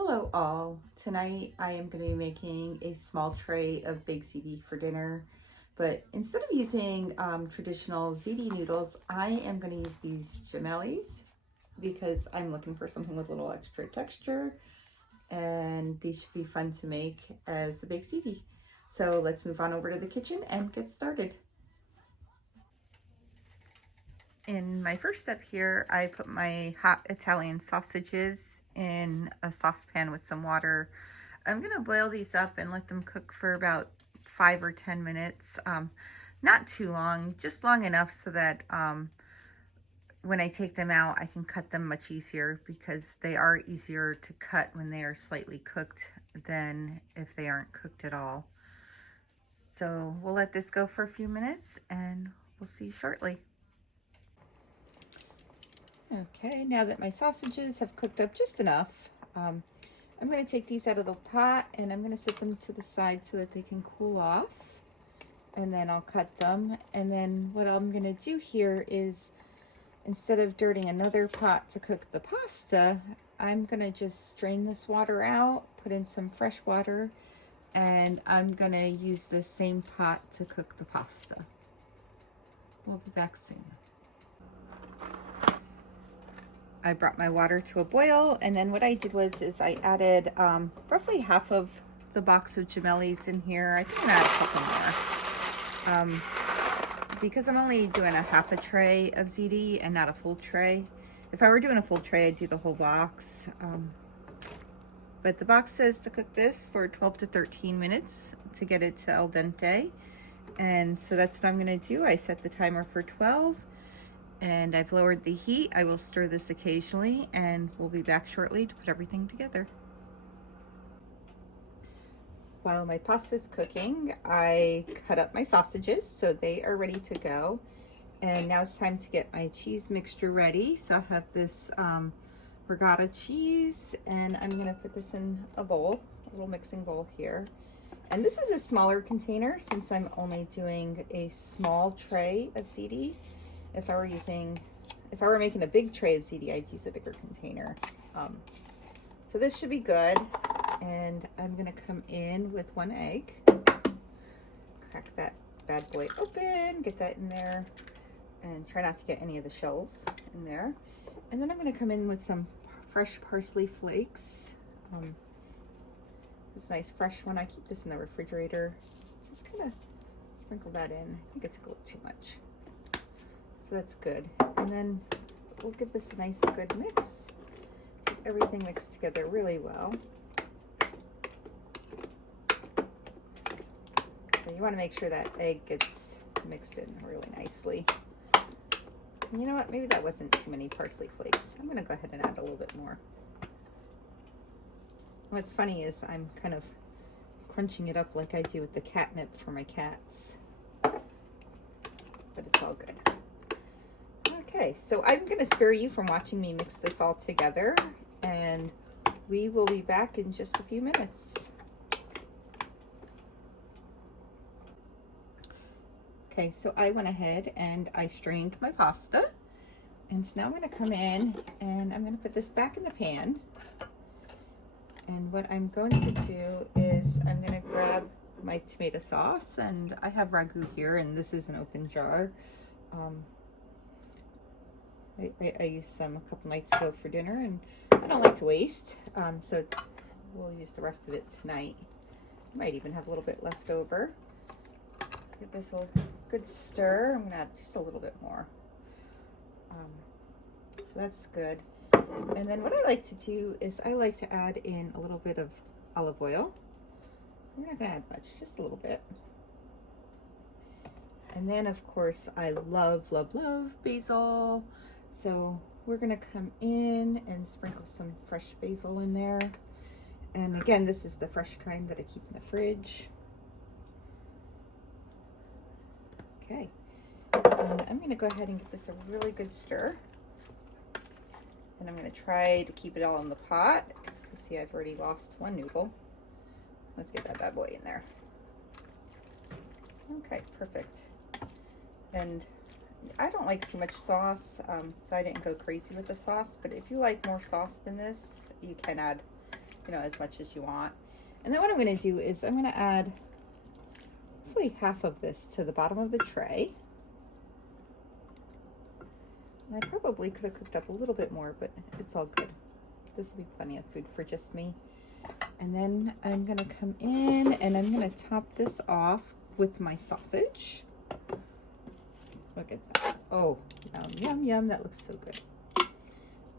Hello all. Tonight I am going to be making a small tray of baked ziti for dinner, but instead of using traditional ziti noodles, I am going to use these gemellis because I'm looking for something with a little extra texture, and these should be fun to make as a baked ziti. So let's move on over to the kitchen and get started. In my first step here, I put my hot Italian sausages in a saucepan with some water. I'm gonna boil these up and let them cook for about 5 or 10 minutes. Not too long, just long enough so that when I take them out, I can cut them much easier, because they are easier to cut when they are slightly cooked than if they aren't cooked at all. So we'll let this go for a few minutes and we'll see you shortly. Okay, now that my sausages have cooked up just enough, I'm going to take these out of the pot and I'm going to set them to the side so that they can cool off, and then I'll cut them. And then what I'm going to do here is, instead of dirtying another pot to cook the pasta, I'm going to just strain this water out, put in some fresh water, and I'm going to use the same pot to cook the pasta. We'll be back soon. I brought my water to a boil, and then what I did was I added roughly half of the box of gemellis in here. I think I'm gonna add a couple more because I'm only doing a half a tray of ziti and not a full tray. If I were doing a full tray, I'd do the whole box. But the box says to cook this for 12 to 13 minutes to get it to al dente, and so that's what I'm gonna do. I set the timer for 12. And I've lowered the heat. I will stir this occasionally, and we'll be back shortly to put everything together. While my pasta is cooking, I cut up my sausages so they are ready to go. And now it's time to get my cheese mixture ready. So I have this ricotta cheese, and I'm gonna put this in a bowl, a little mixing bowl here. And this is a smaller container since I'm only doing a small tray of ziti. If I were making a big tray of ziti, I'd use a bigger container. So this should be good. And I'm gonna come in with 1 egg. Crack that bad boy open, get that in there, and try not to get any of the shells in there. And then I'm gonna come in with some fresh parsley flakes. This nice fresh one. I keep this in the refrigerator. Just kind of sprinkle that in. I think it's a little too much. So that's good. And then we'll give this a nice good mix. Get everything mixed together really well. So you want to make sure that egg gets mixed in really nicely. And you know what? Maybe that wasn't too many parsley flakes. I'm going to go ahead and add a little bit more. What's funny is I'm kind of crunching it up like I do with the catnip for my cats. But it's all good. Okay, so I'm going to spare you from watching me mix this all together, and we will be back in just a few minutes. Okay, so I went ahead and I strained my pasta, and so now I'm going to come in and I'm going to put this back in the pan. And what I'm going to do is I'm going to grab my tomato sauce, and I have ragu here, and this is an open jar. I used some a couple nights ago for dinner, and I don't like to waste, so we'll use the rest of it tonight. Might even have a little bit left over. Give this a good stir. I'm gonna add just a little bit more. So that's good. And then what I like to do is I like to add in a little bit of olive oil. We're not gonna add much, just a little bit. And then of course I love basil. So we're gonna come in and sprinkle some fresh basil in there. And again, this is the fresh kind that I keep in the fridge. Okay, and I'm gonna go ahead and give this a really good stir. And I'm gonna try to keep it all in the pot. You see, I've already lost one noodle. Let's get that bad boy in there. Okay, perfect. And I don't like too much sauce, so I didn't go crazy with the sauce, but if you like more sauce than this, you can add you know, as much as you want. And then what I'm going to do is I'm going to add hopefully half of this to the bottom of the tray. And I probably could have cooked up a little bit more, but it's all good. This will be plenty of food for just me. And then I'm going to come in and I'm going to top this off with my sausage. Look at that. Oh, yum, yum, yum. That looks so good.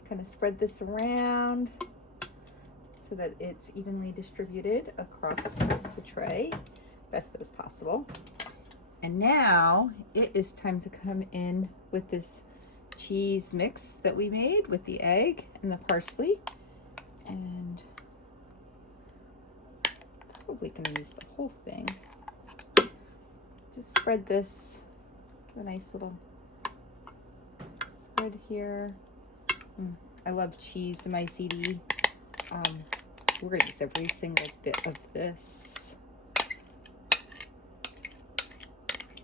Kind of spread this around so that it's evenly distributed across the tray, best as possible. And now it is time to come in with this cheese mix that we made with the egg and the parsley. And probably going to use the whole thing. Just spread this to a nice little spread here. I love cheese in my ziti. We're going to use every single bit of this.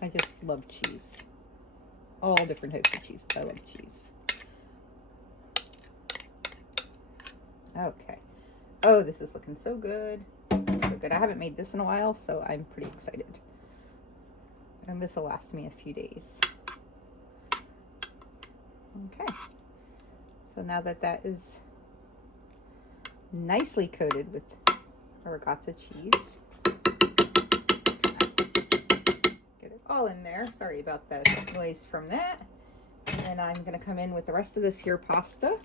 I just love cheese. All different types of cheese. I love cheese. Okay. Oh, this is looking so good. So good. I haven't made this in a while, so I'm pretty excited. And this will last me a few days. Okay. So now that that is nicely coated with ricotta cheese, get it all in there. Sorry about the noise from that. And I'm going to come in with the rest of this here pasta.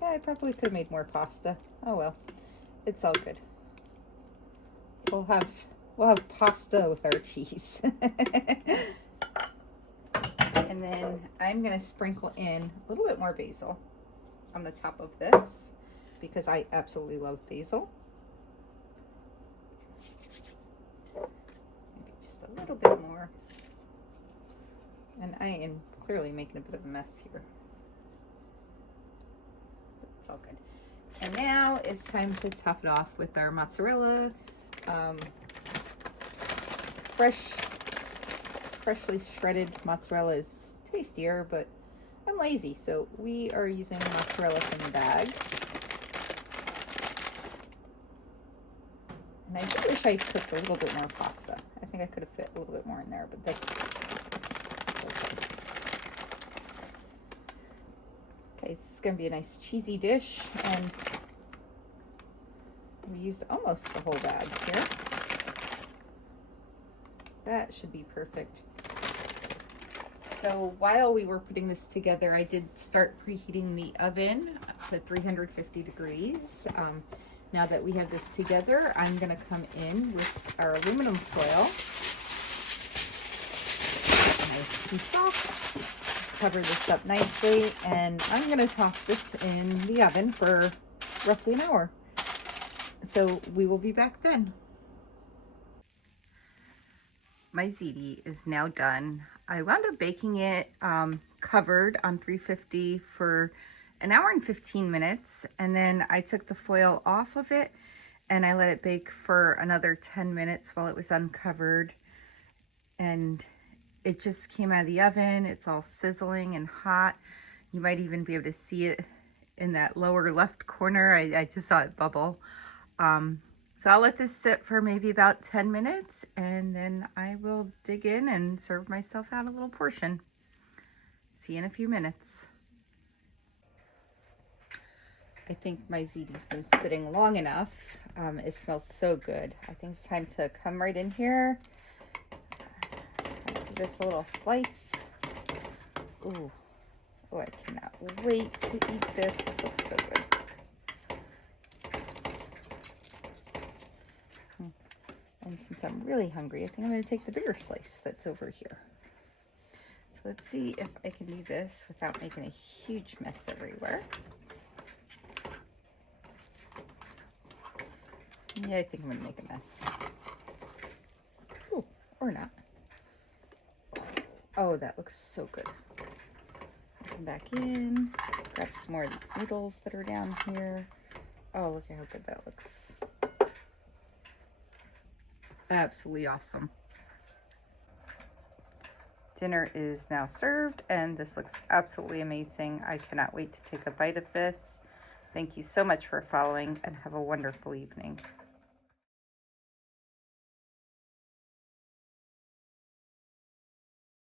Yeah, I probably could have made more pasta. Oh well, it's all good. We'll have pasta with our cheese. And then I'm going to sprinkle in a little bit more basil on the top of this because I absolutely love basil. Maybe just a little bit more. And I am clearly making a bit of a mess here. It's all good. And now it's time to top it off with our mozzarella. Freshly shredded mozzarella is tastier, but I'm lazy, so we are using mozzarella from the bag. And I do wish I cooked a little bit more pasta. I think I could have fit a little bit more in there, but that's okay. Okay, this is going to be a nice cheesy dish, and we used almost the whole bag here. That should be perfect. So while we were putting this together, I did start preheating the oven to 350 degrees. Now that we have this together, I'm going to come in with our aluminum foil. Nice and soft. Cover this up nicely, and I'm going to toss this in the oven for roughly an hour. So we will be back then. My ziti is now done. I wound up baking it covered on 350 for an hour and 15 minutes, and then I took the foil off of it and I let it bake for another 10 minutes while it was uncovered, and it just came out of the oven. It's all sizzling and hot. You might even be able to see it in that lower left corner. I just saw it bubble. So I'll let this sit for maybe about 10 minutes, and then I will dig in and serve myself out a little portion. See you in a few minutes. I think my ziti's been sitting long enough. It smells so good. I think it's time to come right in here. Give this a little slice. Ooh. Oh, I cannot wait to eat this. This looks so good. And since I'm really hungry, I think I'm going to take the bigger slice that's over here. So let's see if I can do this without making a huge mess everywhere. Yeah, I think I'm going to make a mess. Ooh, or not. Oh, that looks so good. Come back in, grab some more of these noodles that are down here. Oh, look at how good that looks. Absolutely awesome. Dinner is now served, and this looks absolutely amazing. I cannot wait to take a bite of this. Thank you so much for following, and have a wonderful evening.